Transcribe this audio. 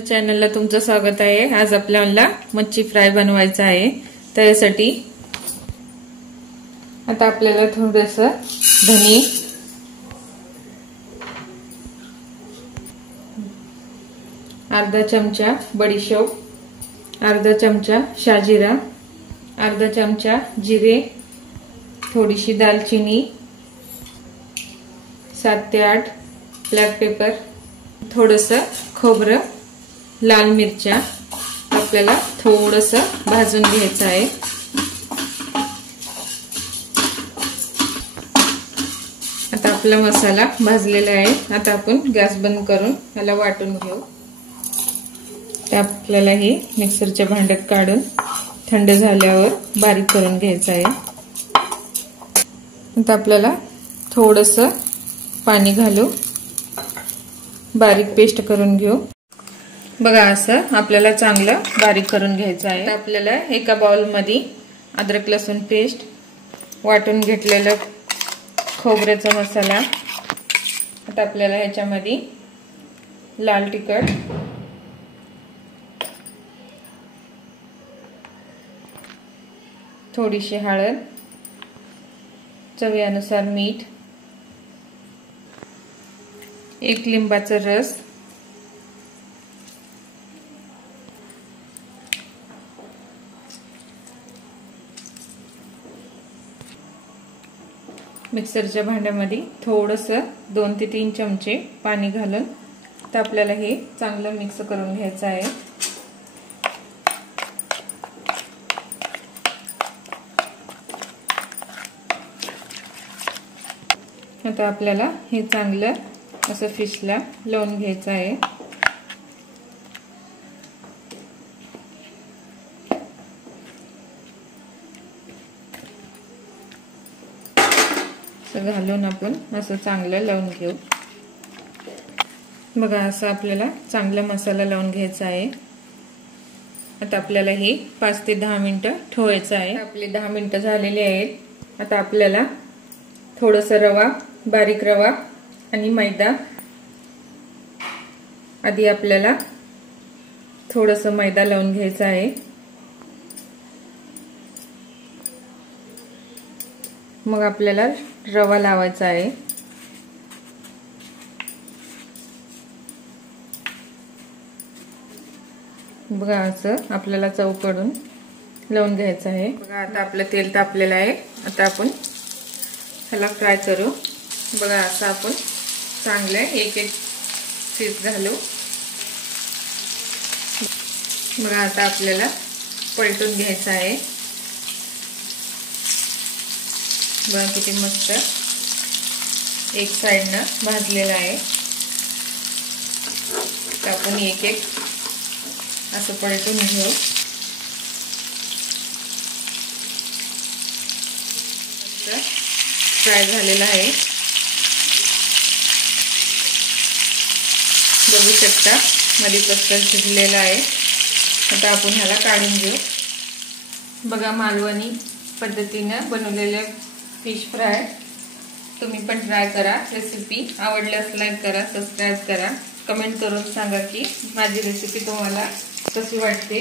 माझ्या चॅनलला तुमचं स्वागत आहे। आज आपल्याला मच्छी फ्राय बनवायचा आहे। त्यासाठी आता आपल्याला थोडंसं धने, अर्धा चमचा बडीशोप, अर्धा चमचा शाजिरा, अर्धा चमचा जिरे, थोडीशी दालचिनी, 7 ते 8 ब्लॅक पेपर, थोडंसं खोबरं, लाल मिरच्या आपल्याला थोडंसं भाजून घ्यायचं आहे। आता आपला मसाला भाजलेला आहे। आता आपण गॅस बंद करून याला वाटून घेऊ। आपल्याला हे मिक्सरच्या भांड्यात काढून थंड झाल्यावर बारीक करून घ्यायचं आहे। आता आपल्याला थोडंसं पाणी घालू बारीक पेस्ट करून घेऊ। बघा असं आपल्याला चांगलं बारीक करून घ्यायचं आहे। आता आपल्याला एका बाउल मध्ये अद्रक लसूण पेस्ट, वाटून घेतलेला खोबऱ्याचा मसाला, आता आपल्याला ह्याच्यामध्ये लाल तिखट, थोडीशी हळद, चवीनुसार मीठ, 1 लिंबाचा रस, मिक्सरच्या भांड्यामध्ये थोडंसं 2 ते 3 चमचे पाणी घालून तर आपल्याला हे चांगलं मिक्स करून घ्यायचं आहे। आता आपल्याला हे चांगलं असं फिशला लावून घ्यायचं आहे। घालून आपण असं चांगलं लावून घेऊ। बघा असं आपल्याला चांगला मसाला लावून घ्यायचा आहे। आता आपल्याला हे 5 ते 10 मिनिटं ठेवायचं आहे। आपले 10 मिनिटं झालेले आहेत। आता आपल्याला थोडंसं रवा, बारीक रवा आणि मैदा, आधी आपल्याला थोडंसं मैदा लावून घ्यायचा आहे। मग आपल्याला रवा लावायचा आहे। बघा असं आपल्याला चौकडून लावून घ्यायचं आहे। बघा आता आपलं तेल तापलेलं आहे। आता आपण ह्याला फ्राय करू। बघा असं आपण चांगलं एक पीस घालू। बघा आता आपल्याला पलटून घ्यायचं आहे। बघा किती मस्त एक साइडनं भाजलेला आहे। तर आपण एक असं पलटून घेऊ। फ्राय झालेला आहे, बघू शकता मध्ये कच्चा शिजलेला आहे। आता आपण ह्याला काढून घेऊ। बघा मालवणी पद्धतीने बनवलेले फिश फ्राय तुम्ही पण ट्राय करा। रेसिपी आवडल्यास लाईक करा, सबस्क्राइब करा, कमेंट करून सांगा की माझी रेसिपी तुम्हाला कशी वाटते।